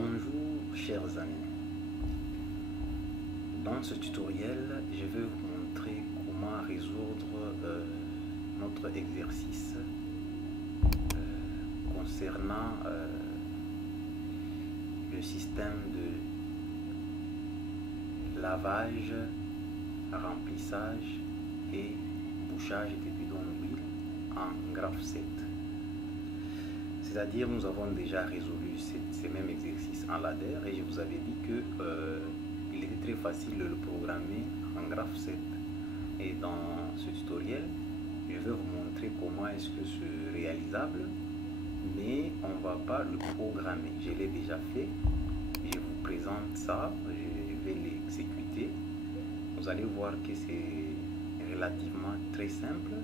Bonjour chers amis, dans ce tutoriel je vais vous montrer comment résoudre notre exercice concernant le système de lavage, remplissage et bouchage des bidons d'huile en graphe 7. C'est-à-dire, nous avons déjà résolu ces mêmes exercices en ladder et je vous avais dit que il était très facile de le programmer en graphe 7. Et dans ce tutoriel, je vais vous montrer comment est-ce que c'est réalisable, mais on ne va pas le programmer. Je l'ai déjà fait. Je vous présente ça, je vais l'exécuter. Vous allez voir que c'est relativement très simple.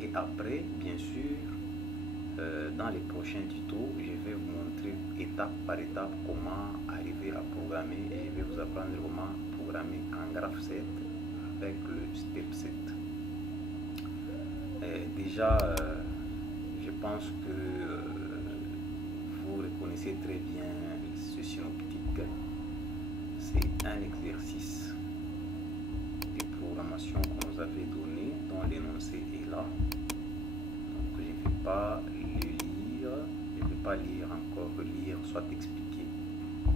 Et après, bien sûr, dans les prochains tutos, je vais vous montrer étape par étape comment arriver à programmer et je vais vous apprendre comment programmer en graphe 7 avec le step 7. Déjà, je pense que vous reconnaissez très bien ce synoptique. C'est un exercice de programmation qu'on nous avait donné, dont l'énoncé est là. Donc je ne vais pas le lire, je ne vais pas lire encore, lire soit expliquer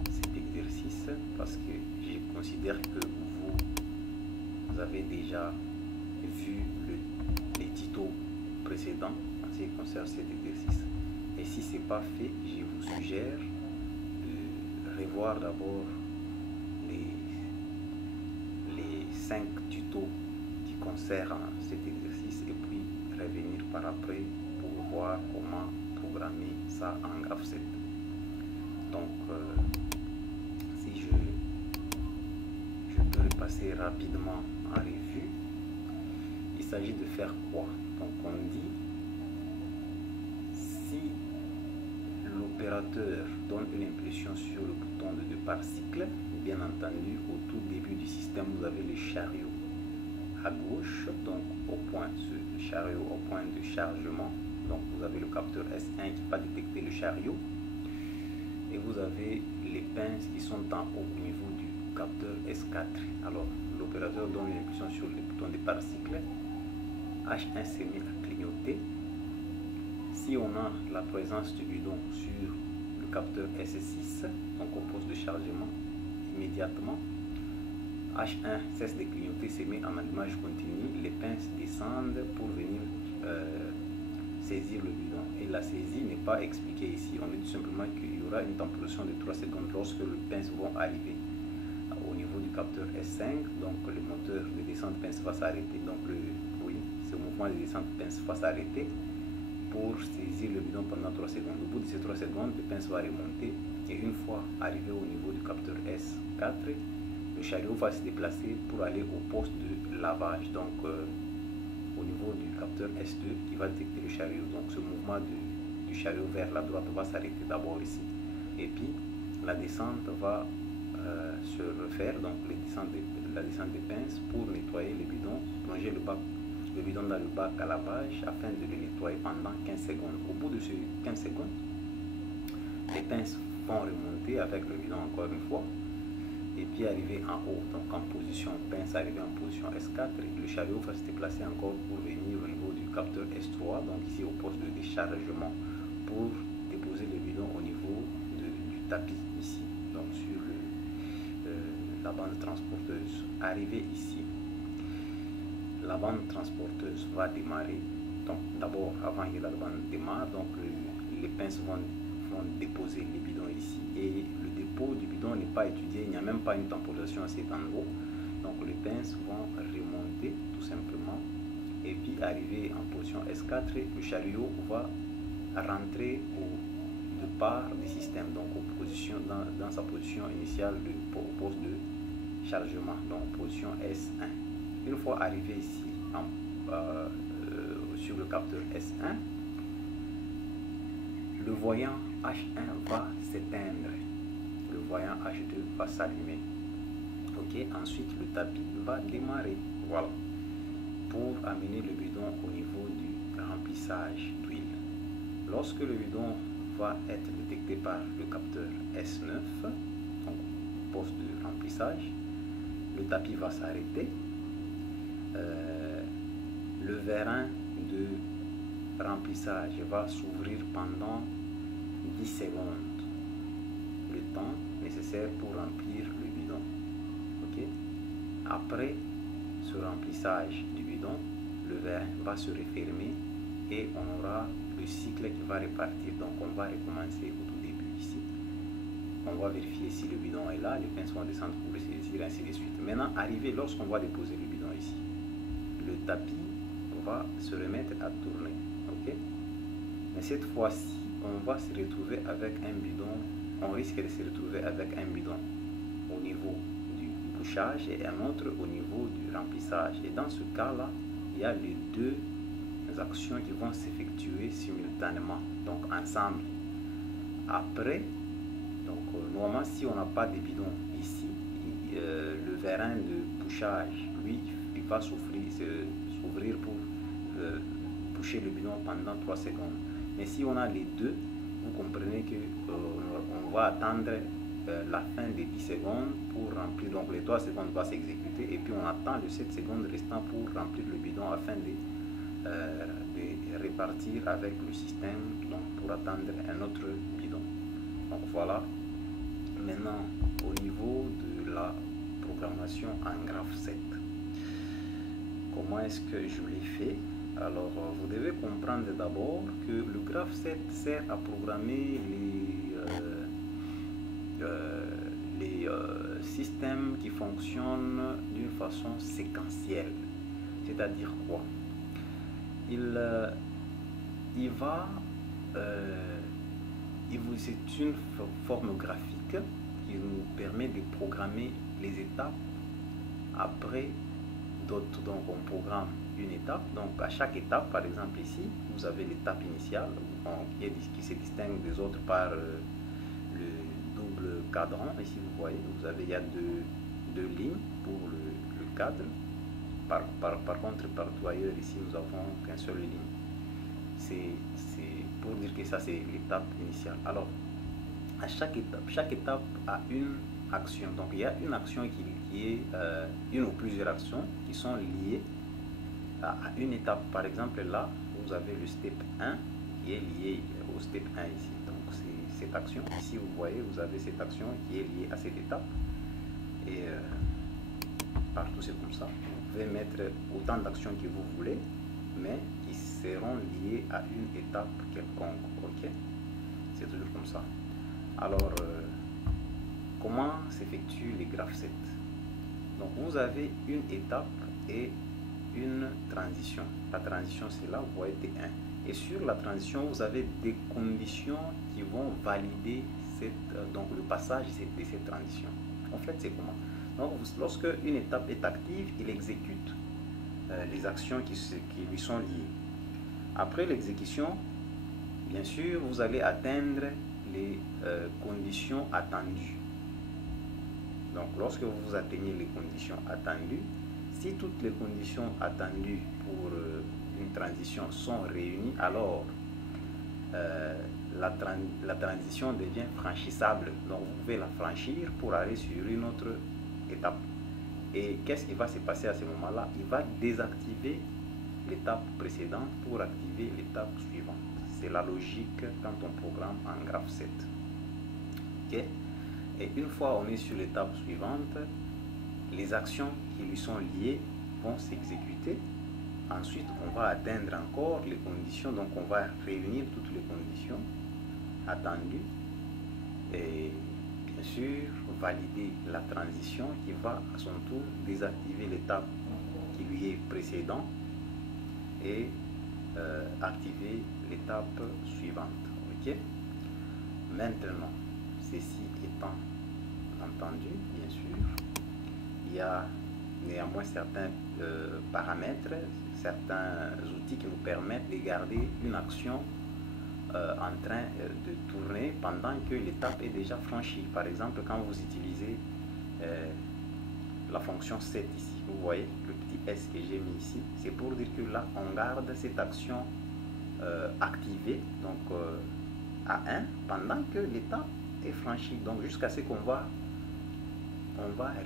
cet exercice parce que je considère que vous avez déjà vu les tutos précédents en ce qui concerne cet exercice. Et si ce n'est pas fait, je vous suggère de revoir d'abord les 5 tutos qui concernent cet exercice et puis revenir par après pour voir comment programmer ça en graphe 7. Donc si je peux repasser rapidement en revue, il s'agit de faire quoi? Donc on dit, si l'opérateur donne une impulsion sur le bouton de départ cycle, bien entendu au tout début du système vous avez le chariot à gauche, donc au point, ce chariot au point de chargement. Donc vous avez le capteur S1 qui va détecter le chariot et vous avez les pinces qui sont en haut au niveau du capteur S4. Alors l'opérateur donne une impulsion sur le bouton de départ cycle, H1 se met à clignoter. Si on a la présence du bidon sur le capteur S6, donc au poste de chargement, immédiatement H1 cesse de clignoter, se met en allumage continu, les pinces descendent pour venir saisir le bidon. Et la saisie n'est pas expliquée ici, on dit tout simplement qu'il y aura une temporisation de 3 secondes lorsque les pinces vont arriver au niveau du capteur S5, donc le moteur de descente pince va s'arrêter, donc ce mouvement de descente pince va s'arrêter pour saisir le bidon pendant 3 secondes. Au bout de ces 3 secondes, le pince va remonter et une fois arrivé au niveau du capteur S4, le chariot va se déplacer pour aller au poste de lavage. Donc au niveau du capteur S2, il va détecter le chariot. Donc ce mouvement du chariot vers la droite va s'arrêter d'abord ici. Et puis la descente va se refaire, donc la descente des pinces pour nettoyer le bidon, plonger le bidon dans le bac à lavage afin de le nettoyer pendant 15 secondes. Au bout de ces 15 secondes, les pinces vont remonter avec le bidon encore une fois et puis arriver en haut, donc en position pince, arriver en position S4, le chariot va se déplacer encore pour venir au niveau du capteur S3, donc ici au poste de déchargement, pour déposer le bidon au niveau du tapis ici, donc sur la bande transporteuse. Arrivé ici, la bande transporteuse va démarrer. Donc d'abord, avant que la bande démarre, donc les pinces vont déposer les bidons ici et le dépôt du bidon n'est pas étudié, il n'y a même pas une temporisation à cet endroit. Donc les pinces vont remonter tout simplement et puis arriver en position S4, le chariot va rentrer au départ du système, donc dans sa position initiale au poste de chargement, donc position S1. Une fois arrivé ici sur le capteur S1, le voyant H1 va s'éteindre, le voyant H2 va s'allumer. Ok, ensuite le tapis va démarrer, voilà, pour amener le bidon au niveau du remplissage d'huile. Lorsque le bidon va être détecté par le capteur S9, donc poste de remplissage. Le tapis va s'arrêter. Le vérin de remplissage va s'ouvrir pendant 10 secondes, le temps nécessaire pour remplir le bidon. Ok. Après ce remplissage du bidon, le vérin va se refermer et on aura le cycle qui va repartir. Donc on va recommencer au tout début ici. On va vérifier si le bidon est là, les pinces vont descendre pour le saisir, ainsi de suite. Maintenant, arrivé lorsqu'on va déposer le bidon ici, le tapis va se remettre à tourner. Ok. Mais cette fois-ci, on va se retrouver avec un bidon, on risque de se retrouver avec un bidon au niveau du bouchage et un autre au niveau du remplissage. Et dans ce cas-là, il y a les deux actions qui vont s'effectuer simultanément, donc ensemble. Après, donc normalement, si on n'a pas de bidon ici, le vérin de bouchage, lui, il va s'ouvrir pour boucher le bidon pendant 3 secondes. Mais si on a les deux, vous comprenez que on va attendre la fin des 10 secondes pour remplir. Donc les 3 secondes vont s'exécuter et puis on attend les 7 secondes restant pour remplir le bidon afin de repartir avec le système, donc pour attendre un autre bidon. Donc voilà. Maintenant, au niveau de la programmation en graphe 7, comment est-ce que je l'ai fait? Alors, vous devez comprendre d'abord que le graphe 7 sert à programmer les systèmes qui fonctionnent d'une façon séquentielle. C'est-à-dire quoi? C'est une forme graphique qui nous permet de programmer les étapes après d'autres. Donc on programme une étape, donc à chaque étape, par exemple ici, vous avez l'étape initiale qui se distingue des autres par le double cadran. Ici vous voyez, il y a deux lignes pour le cadre. Par contre, partout ailleurs, ici, nous avons qu'une seule ligne. C'est pour dire que ça, c'est l'étape initiale. Alors, à chaque étape a une action. Donc, il y a une action qui est une ou plusieurs actions qui sont liées à une étape. Par exemple, là, vous avez le step 1 qui est lié au step 1 ici. Donc, c'est cette action. Ici, vous voyez, vous avez cette action qui est liée à cette étape. Et partout, c'est comme ça. Vous pouvez mettre autant d'actions que vous voulez, mais qui seront liées à une étape quelconque. Ok, c'est toujours comme ça. Alors, comment s'effectue les graphes 7? Donc, vous avez une étape et une transition. La transition, c'est là, vous voyez T1. Et sur la transition, vous avez des conditions qui vont valider donc le passage de cette transition. En fait, c'est comment? Donc, lorsque une étape est active, il exécute les actions qui lui sont liées. Après l'exécution, bien sûr, vous allez atteindre les conditions attendues. Donc, lorsque vous atteignez les conditions attendues, si toutes les conditions attendues pour une transition sont réunies, alors la transition devient franchissable. Donc, vous pouvez la franchir pour aller sur une autre étape. Et qu'est-ce qui va se passer à ce moment-là? Il va désactiver l'étape précédente pour activer l'étape suivante. C'est la logique quand on programme en graphe 7. Ok? Et une fois on est sur l'étape suivante, les actions qui lui sont liées vont s'exécuter. Ensuite, on va atteindre encore les conditions. Donc, on va réunir toutes les conditions attendues. Et bien sûr, valider la transition qui va à son tour désactiver l'étape qui lui est précédente et activer l'étape suivante. Ok? Maintenant, ceci étant entendu, bien sûr, il y a néanmoins certains paramètres, certains outils qui nous permettent de garder une action en train de tourner pendant que l'étape est déjà franchie. Par exemple, quand vous utilisez la fonction set ici, vous voyez le petit S que j'ai mis ici, c'est pour dire que là, on garde cette action activée, donc A1 pendant que l'étape est franchie. Donc jusqu'à ce qu'on va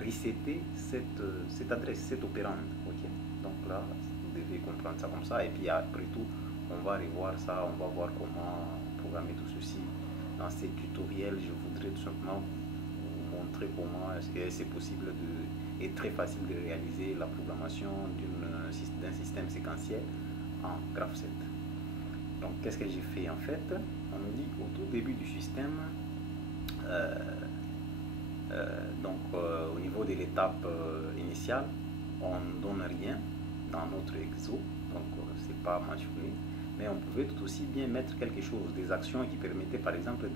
resetter cette adresse, cette opérande. Ok, donc là, vous devez comprendre ça comme ça. Et puis après tout, on va revoir ça, on va voir comment programmer tout ceci. Dans ces tutoriels, je voudrais tout simplement vous montrer comment c'est possible et très facile de réaliser la programmation d'un système séquentiel en Graph 7. Donc qu'est-ce que j'ai fait en fait? On nous dit au tout début du système, au niveau de l'étape initiale, on ne donne rien dans notre exo, donc c'est pas mentionné, mais on pouvait tout aussi bien mettre quelque chose, des actions qui permettaient par exemple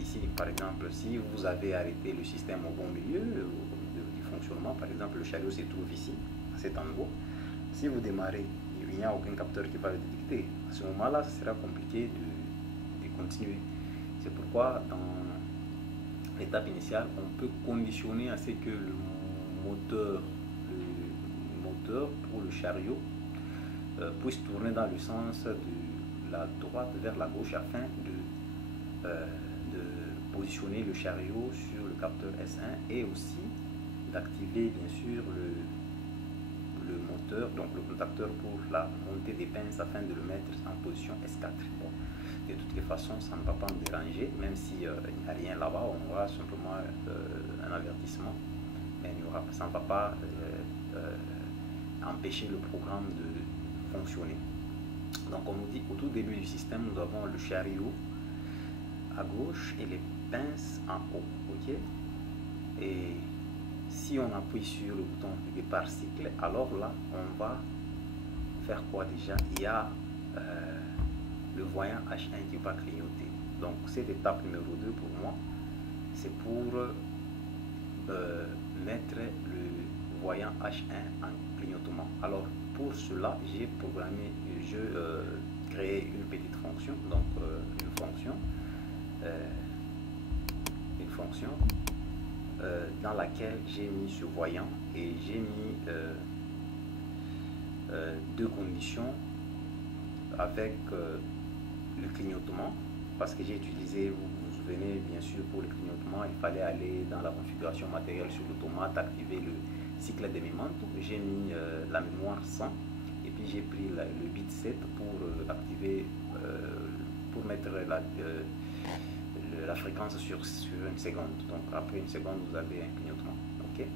ici par exemple, si vous avez arrêté le système au bon milieu du fonctionnement, par exemple le chariot se trouve ici, à cet endroit, si vous démarrez, il n'y a aucun capteur qui va le détecter. À ce moment-là, ce sera compliqué de continuer. C'est pourquoi dans l'étape initiale, on peut conditionner à ce que le moteur pour le chariot puisse tourner dans le sens de la droite vers la gauche afin de positionner le chariot sur le capteur S1 et aussi d'activer bien sûr le moteur, donc le contacteur pour la montée des pinces afin de le mettre en position S4. Bon, de toutes les façons, ça ne va pas me déranger, même s'il n'y a rien là-bas, on aura simplement un avertissement, mais ça ne va pas empêcher le programme de fonctionner. Donc on nous dit au tout début du système, nous avons le chariot à gauche et les pinces en haut, ok? Et si on appuie sur le bouton de départ cycle, alors là, on va faire quoi déjà? Il y a le voyant H1 qui va clignoter. Donc cette étape numéro 2 pour moi, c'est pour mettre le voyant H1 en clignotement. Alors pour cela, j'ai programmé, je crée une petite fonction, donc une fonction dans laquelle j'ai mis ce voyant et j'ai mis deux conditions avec le clignotement, parce que j'ai utilisé, vous vous souvenez bien sûr, pour le clignotement il fallait aller dans la configuration matérielle sur l'automate, activer le cycle d'émimento. J'ai mis la mémoire 100 et puis j'ai pris le bit 7 pour activer, pour mettre la fréquence sur une seconde. Donc après une seconde vous avez un clignotement, ok?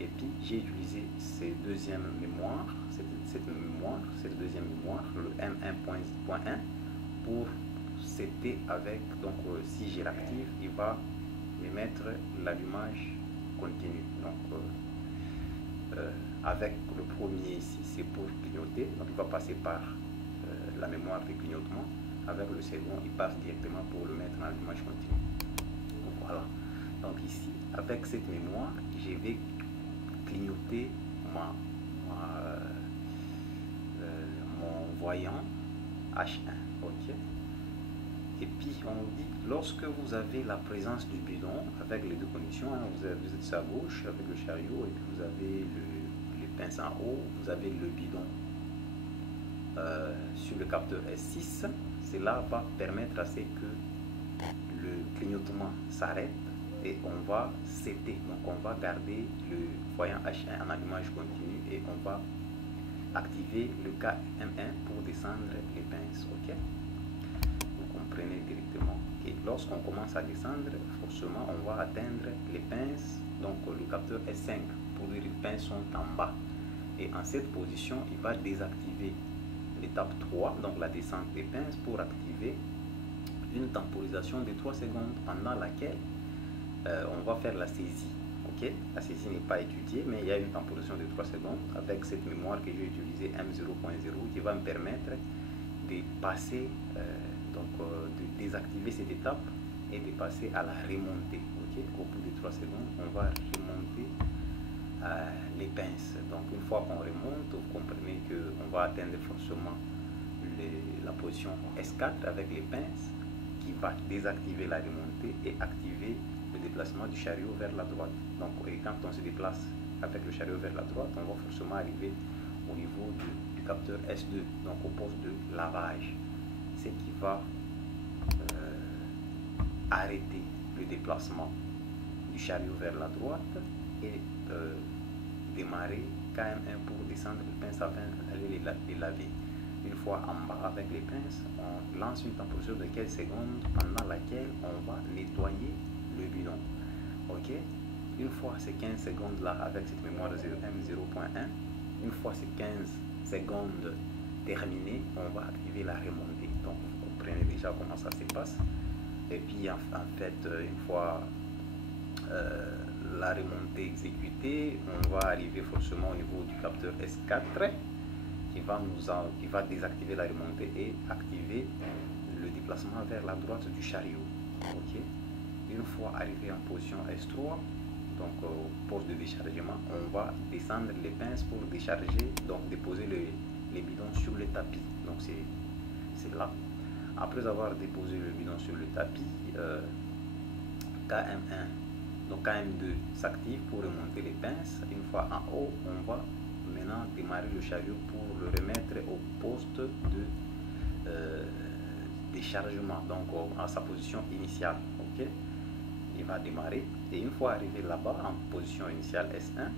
Et puis j'ai utilisé cette deuxième mémoire, cette deuxième mémoire, le M1.1 pour setter avec, donc si je l'active, il va me mettre l'allumage continu. Donc avec le premier ici, c'est pour clignoter, donc il va passer par la mémoire de clignotement. Avec le second, il passe directement pour le mettre en allumage continu. Donc voilà. Donc ici, avec cette mémoire, je vais clignoter mon voyant H1. Ok. Et puis on dit, lorsque vous avez la présence du bidon, avec les deux conditions, hein, vous êtes à gauche avec le chariot et puis vous avez les pinces en haut, vous avez le bidon sur le capteur S6. Cela va permettre à ce que le clignotement s'arrête et on va setter. Donc on va garder le voyant H1 en allumage continu et on va activer le KM1 pour descendre les pinces. Ok, vous comprenez directement. Et lorsqu'on commence à descendre, forcément on va atteindre les pinces, donc le capteur S5 pour dire les pinces sont en bas. Et en cette position, il va désactiver l'étape 3, donc la descente des pinces, pour activer une temporisation de 3 secondes pendant laquelle on va faire la saisie. Ok, la saisie n'est pas étudiée, mais il y a une temporisation de 3 secondes avec cette mémoire que j'ai utilisée M0.0 qui va me permettre de passer, de désactiver cette étape et de passer à la remontée. Ok, au bout de 3 secondes, on va remonter les pinces. Donc une fois qu'on remonte, vous comprenez qu'on va atteindre forcément la position S4 avec les pinces qui va désactiver la remontée et activer le déplacement du chariot vers la droite. Donc et quand on se déplace avec le chariot vers la droite, on va forcément arriver au niveau du capteur S2, donc au poste de lavage, ce qui va arrêter le déplacement du chariot vers la droite et démarrer KM1 pour descendre les pinces afin d'aller les laver. Une fois en bas avec les pinces, on lance une temporisation de 15 secondes pendant laquelle on va nettoyer le bidon. Ok, une fois ces 15 secondes là avec cette mémoire de M0.1, une fois ces 15 secondes terminées, on va activer la remontée. Donc vous comprenez déjà comment ça se passe. Et puis en fait, une fois la remontée exécutée, on va arriver forcément au niveau du capteur S4 qui va désactiver la remontée et activer le déplacement vers la droite du chariot. Ok, une fois arrivé en position S3, donc au poste de déchargement, on va descendre les pinces pour décharger, donc déposer les bidons sur le tapis. Donc c'est là. Après avoir déposé le bidon sur le tapis, KM1, donc KM2 s'active pour remonter les pinces. Une fois en haut, on va maintenant démarrer le chariot pour le remettre au poste de déchargement, donc à sa position initiale. Ok, il va démarrer et une fois arrivé là-bas en position initiale S1,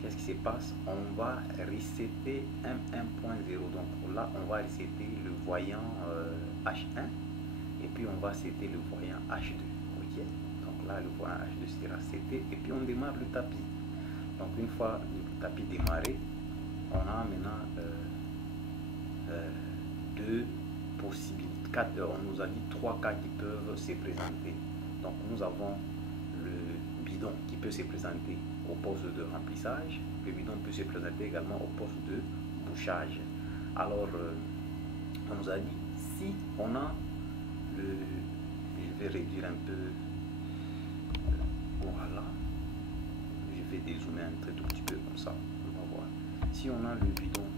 qu'est-ce qui se passe? On va resetter M1.0. donc là on va resetter le voyant H1 et puis on va setter le voyant H2. Ok, donc là le voyant H2 sera seté et puis on démarre le tapis. Donc une fois le tapis démarré, on a maintenant deux possibilités, on nous a dit 3 cas qui peuvent se présenter. Donc nous avons le bidon qui peut se présenter au poste de remplissage, le bidon peut se présenter également au poste de bouchage. Alors on nous a dit si on a le, je vais réduire un peu, voilà, je vais dézoomer un tout petit peu comme ça, on va voir. Si on a le bidon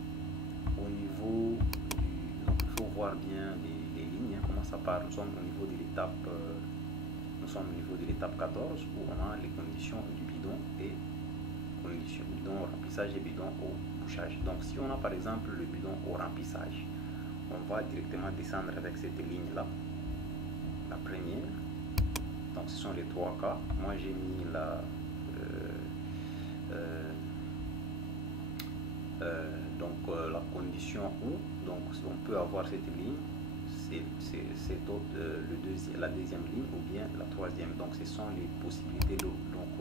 au niveau du, donc il faut voir bien les lignes, comment ça part. Nous sommes au niveau de l'étape nous sommes au niveau de l'étape 14 où on a les conditions du bidon et conditions bidon au remplissage et bidon au bouchage. Donc si on a par exemple le bidon au remplissage, on va directement descendre avec cette ligne là, la première. Donc ce sont les 3 cas. Moi j'ai mis la la condition où, donc on peut avoir cette ligne, c'est la deuxième ligne ou bien la troisième. Donc ce sont les possibilités de, donc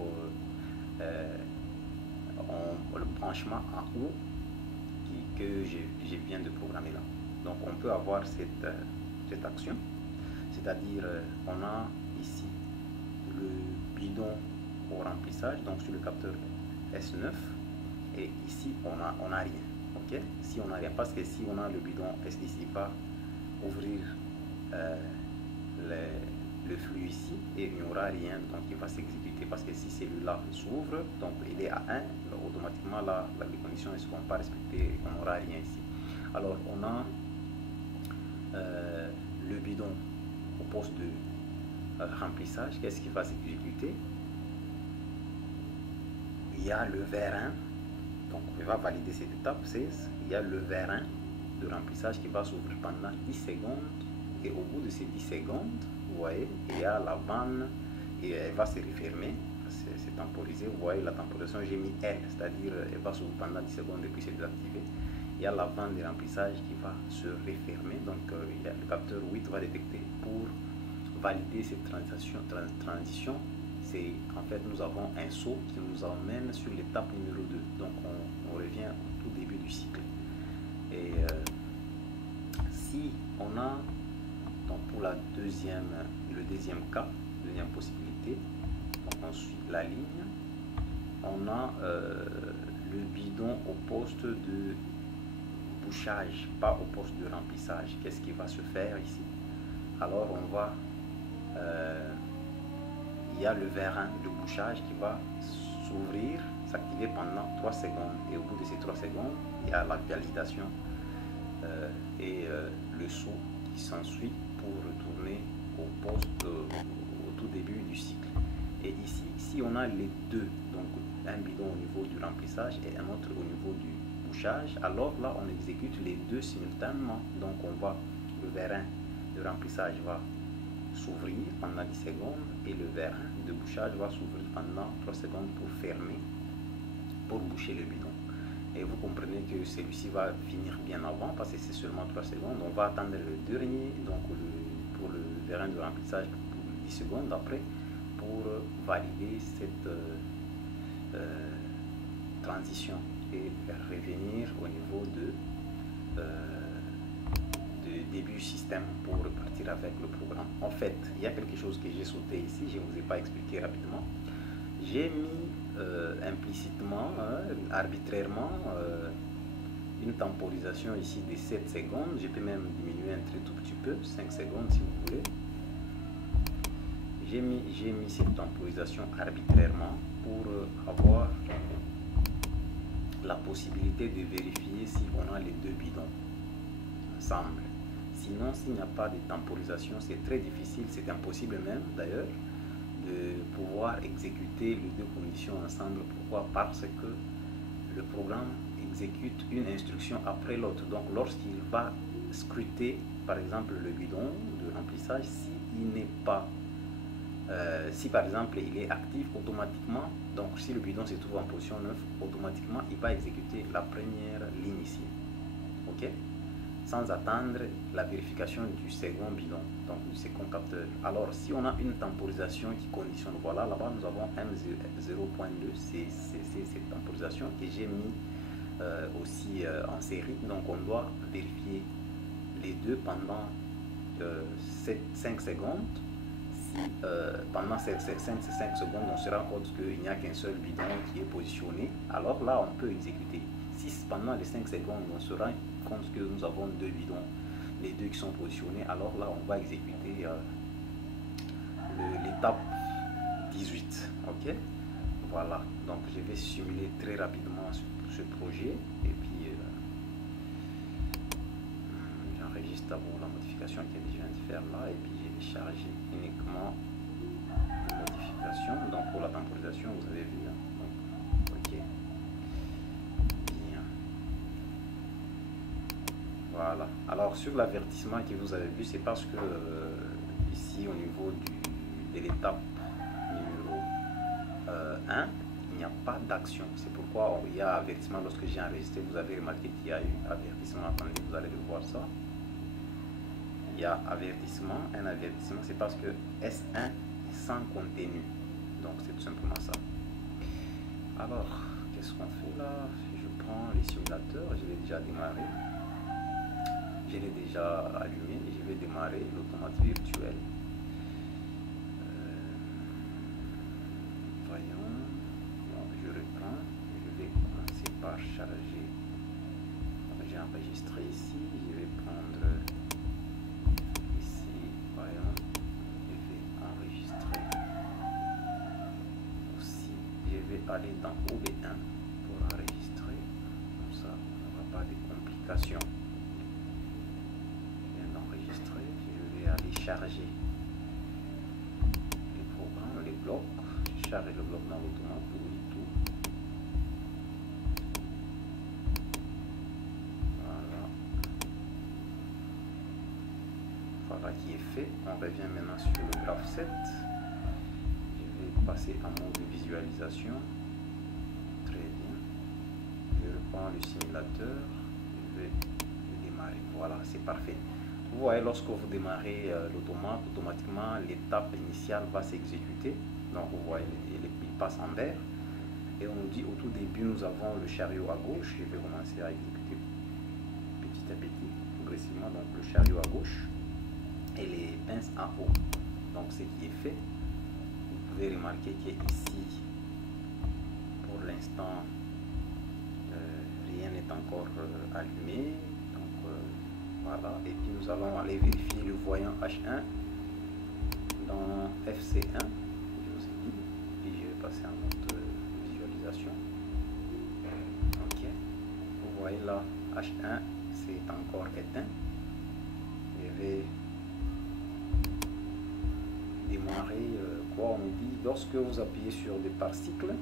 le branchement en haut que je viens de programmer là. Donc on peut avoir cette action, c'est-à-dire on a ici le bidon au remplissage, donc sur le capteur S9, et ici on a rien. Ok, si on n'a rien, parce que si on a le bidon S10, il va ouvrir le flux ici et il n'y aura rien, donc il va s'exécuter, parce que si celui-là s'ouvre, donc il est à 1, automatiquement là, les conditions ne seront pas respectées, on n'aura rien ici. Alors on a le bidon au poste de remplissage, qu'est-ce qui va s'exécuter? Il y a le vérin, donc on va valider cette étape 16, il y a le vérin de remplissage qui va s'ouvrir pendant 10 secondes et au bout de ces 10 secondes, vous voyez, il y a la vanne et elle va se refermer, c'est temporisé, vous voyez la temporisation, j'ai mis L, c'est-à-dire elle va s'ouvrir pendant 10 secondes et puis c'est désactivé. Il y a la vanne de remplissage qui va se refermer, donc il y a le capteur 8 va détecter pour valider cette transition. C'est en fait nous avons un saut qui nous emmène sur l'étape numéro 2, donc on revient au tout début du cycle. Et si on a, donc pour le deuxième cas, deuxième possibilité, donc on suit la ligne, on a le bidon au poste de bouchage, pas au poste de remplissage. Qu'est-ce qui va se faire ici? Alors on va il y a le vérin de bouchage qui va s'ouvrir, s'activer pendant 3 secondes et au bout de ces 3 secondes il y a la validation et le saut qui s'ensuit pour retourner au poste au tout début du cycle. Et ici, si on a les deux, donc un bidon au niveau du remplissage et un autre au niveau du bouchage, alors là on exécute les deux simultanément. Donc on va, le vérin de remplissage va s'ouvrir pendant 10 secondes et le vérin de bouchage va s'ouvrir pendant 3 secondes pour fermer, pour boucher le bidon. Et vous comprenez que celui-ci va finir bien avant parce que c'est seulement 3 secondes. On va attendre le dernier, donc pour le vérin de remplissage pour 10 secondes après pour valider cette transition et revenir au niveau de début système pour repartir avec le programme. En fait, il y a quelque chose que j'ai sauté ici, je ne vous ai pas expliqué rapidement. J'ai mis implicitement, arbitrairement, une temporisation ici de 7 secondes. Je peux même diminuer un tout petit peu, 5 secondes si vous voulez. J'ai mis cette temporisation arbitrairement pour avoir la possibilité de vérifier si on a les deux bidons ensemble. Sinon, s'il n'y a pas de temporisation, c'est très difficile, c'est impossible même d'ailleurs, de pouvoir exécuter les deux conditions ensemble. Pourquoi? Parce que le programme exécute une instruction après l'autre. Donc, lorsqu'il va scruter, par exemple, le bidon de remplissage, s'il n'est pas, si par exemple il est actif automatiquement, donc si le bidon se trouve en position 9, automatiquement il va exécuter la première ligne ici. Ok? Sans attendre la vérification du second bidon, donc du second capteur. Alors, si on a une temporisation qui conditionne, voilà, là-bas nous avons M0.2, c'est cette temporisation que j'ai mis aussi en série. Donc, on doit vérifier les deux pendant 5 secondes. Si pendant ces 5 secondes, on se rend compte qu'il n'y a qu'un seul bidon qui est positionné, alors là, on peut exécuter. Si pendant les 5 secondes, on se rend compte que nous avons deux bidons, les deux qui sont positionnés, alors là on va exécuter l'étape 18. Ok, voilà, donc je vais simuler très rapidement ce projet et puis j'enregistre d'abord la modification que je viens de faire là et puis je vais charger uniquement une modification. Donc pour la temporisation, vous avez vu, hein. Donc, ok. Voilà. Alors sur l'avertissement que vous avez vu, c'est parce que ici au niveau de l'étape numéro 1, il n'y a pas d'action. C'est pourquoi il y a avertissement lorsque j'ai enregistré. Vous avez remarqué qu'il y a eu avertissement. Attendez, vous allez le voir ça. Il y a avertissement, un avertissement. C'est parce que S1 est sans contenu. Donc c'est tout simplement ça. Alors, qu'est-ce qu'on fait là? Je prends les simulateurs, je l'ai déjà démarré. Je l'ai déjà allumé et je vais démarrer l'automate virtuel. Voyons, donc je reprends, je vais commencer par charger. J'ai enregistré ici, je vais prendre ici, voyons, je vais enregistrer aussi. Je vais aller dans OB1 pour enregistrer, comme ça on n'aura pas de complications. Charger les programmes, les blocs, charger le bloc dans l'automate, oui, tout. Voilà. Voilà qui est fait. On revient maintenant sur le graphe 7. Je vais passer en mode de visualisation. Très bien. Je reprends le simulateur. Je vais le démarrer. Voilà, c'est parfait. Vous voyez, lorsque vous démarrez l'automate, automatiquement l'étape initiale va s'exécuter. Donc vous voyez, il passe en vert. Et on nous dit au tout début, nous avons le chariot à gauche. Je vais commencer à exécuter petit à petit, progressivement. Donc le chariot à gauche et les pinces en haut. Donc ce qui est fait, vous pouvez remarquer qu'ici, pour l'instant, rien n'est encore allumé. Voilà, et puis nous allons aller vérifier le voyant H1 dans FC1, je vous ai dit, et je vais passer en mode visualisation. Ok, vous voyez là, H1 c'est encore éteint. Je vais démarrer quoi on dit, lorsque vous appuyez sur des par cycle,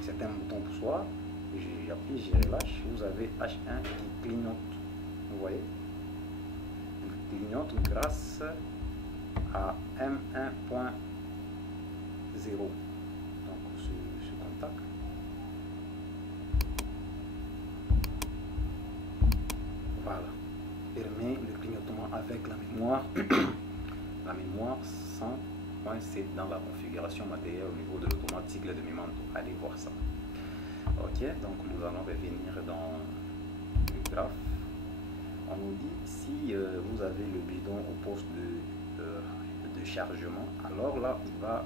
c'est un bouton poussoir, j'appuie, je relâche, vous avez H1 qui clignote. Vous voyez, il clignote grâce à M1.0. Donc ce contact. Voilà. Permet le clignotement avec la mémoire. La mémoire sans c'est dans la configuration matérielle au niveau de l'automate cycle de Memento. Allez voir ça. Ok, donc nous allons revenir dans le graphe. On nous dit si vous avez le bidon au poste de chargement, alors là il va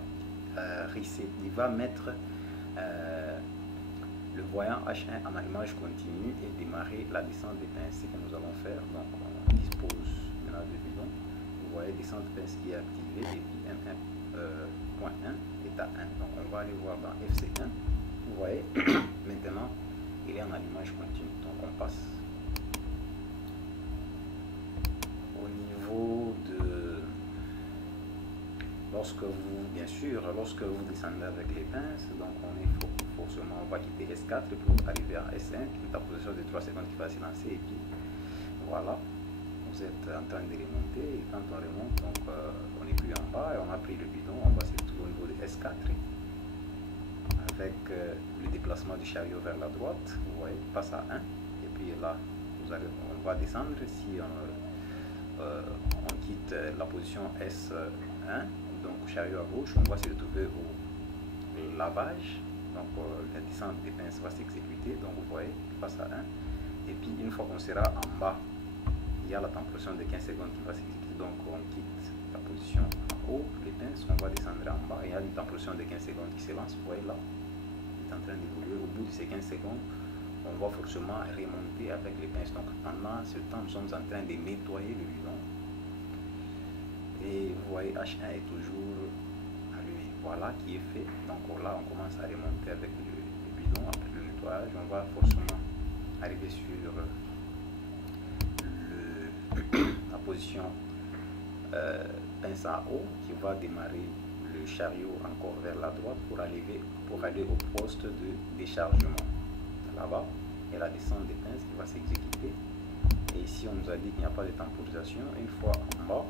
il va mettre le voyant H1 en allumage continu et démarrer la descente des pinces. C'est ce que nous allons faire. Donc on dispose maintenant du bidon. Vous voyez descente de pince qui est activée et puis M1.1 est à 1. Donc on va aller voir dans FC1. Vous voyez maintenant il est en allumage continu. Donc on passe au niveau de lorsque vous descendez avec les pinces, donc forcément on va quitter S4 pour arriver à S5, la position de 3 secondes qui va se lancer et puis voilà, vous êtes en train de remonter et quand on remonte, donc on n'est plus en bas et on a pris le bidon, on va se retrouver au niveau de S4 avec le déplacement du chariot vers la droite, vous voyez, passe à 1 et puis là on va descendre si on quitte la position S1, donc chariot à gauche, on va se retrouver au lavage, donc la descente des pinces va s'exécuter, donc vous voyez, passe à 1, et puis une fois qu'on sera en bas, il y a la temporation de 15 secondes qui va s'exécuter, donc on quitte la position en haut, les pinces, on va descendre en bas, il y a une temporation de 15 secondes qui se lance, vous voyez là, il est en train d'évoluer, au bout de ces 15 secondes, on va forcément remonter avec les pinces, donc pendant ce temps, nous sommes en train de nettoyer le bidon, et vous voyez H1 est toujours allumé, voilà qui est fait. Donc là on commence à remonter avec le bidon après le nettoyage, on va forcément arriver sur la position pince en haut qui va démarrer le chariot encore vers la droite pour aller au poste de déchargement là-bas, et la descente des pinces qui va s'exécuter. Et ici on nous a dit qu'il n'y a pas de temporisation. Une fois en bas,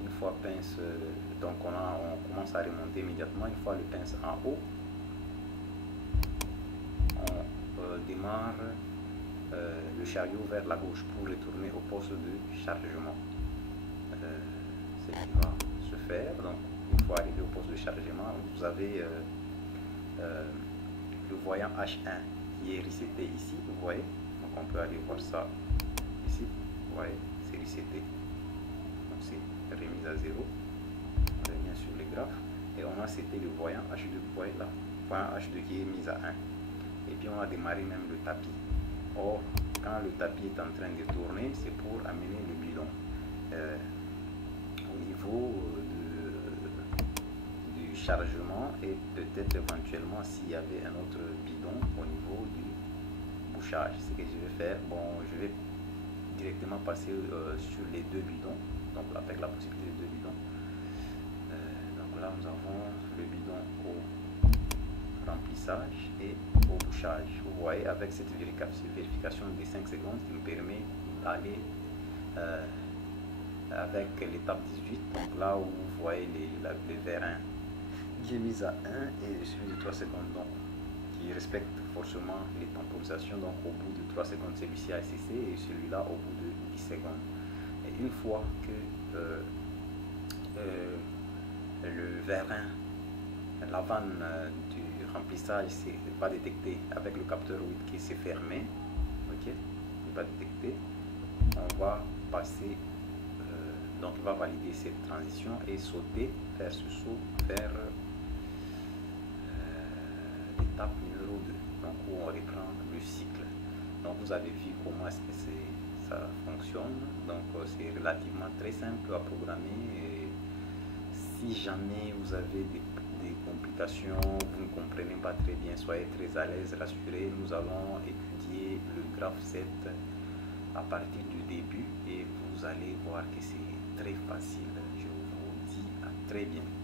une fois pince, donc on commence à remonter immédiatement. Une fois le pince en haut, on démarre le chariot vers la gauche pour retourner au poste de chargement. C'est ce qui va se faire. Donc une fois arrivé au poste de chargement, vous avez le voyant H1 qui est reseté ici, vous voyez. Donc on peut aller voir ça ici, vous voyez, c'est reseté. Donc c'est remise à 0. On revient sur le graphe et on a seté le voyant H2, vous voyez là, voyant H2 qui est mis à 1. Et puis on a démarré même le tapis. Or, quand le tapis est en train de tourner, c'est pour amener le bidon au niveau du chargement et peut-être éventuellement s'il y avait un autre bidon au niveau du bouchage. Ce que je vais faire, bon, je vais directement passer sur les deux bidons, donc avec la possibilité de deux bidons. Donc là nous avons le bidon au remplissage et au bouchage. Vous voyez, avec cette vérification des 5 secondes qui nous permet d'aller avec l'étape 18, donc là où vous voyez les vérins qui est mis à 1 et celui de 3 secondes, donc qui respecte forcément les temporisations. Donc au bout de 3 secondes celui-ci a cessé et celui-là au bout de 10 secondes. Et une fois que le vérin, la vanne du remplissage n'est pas détecté avec le capteur 8 qui s'est fermé, ok, il va détecter, on va passer, donc il va valider cette transition et sauter, faire ce saut vers l'étape numéro 2, donc où on reprend le cycle. Donc vous avez vu comment est-ce que ça fonctionne, donc c'est relativement très simple à programmer. Et si jamais vous avez des complications, vous ne comprenez pas très bien, soyez très à l'aise, rassurez, nous allons étudier le graphe 7 à partir du début et vous allez voir que c'est très facile. Je vous dis à très bientôt.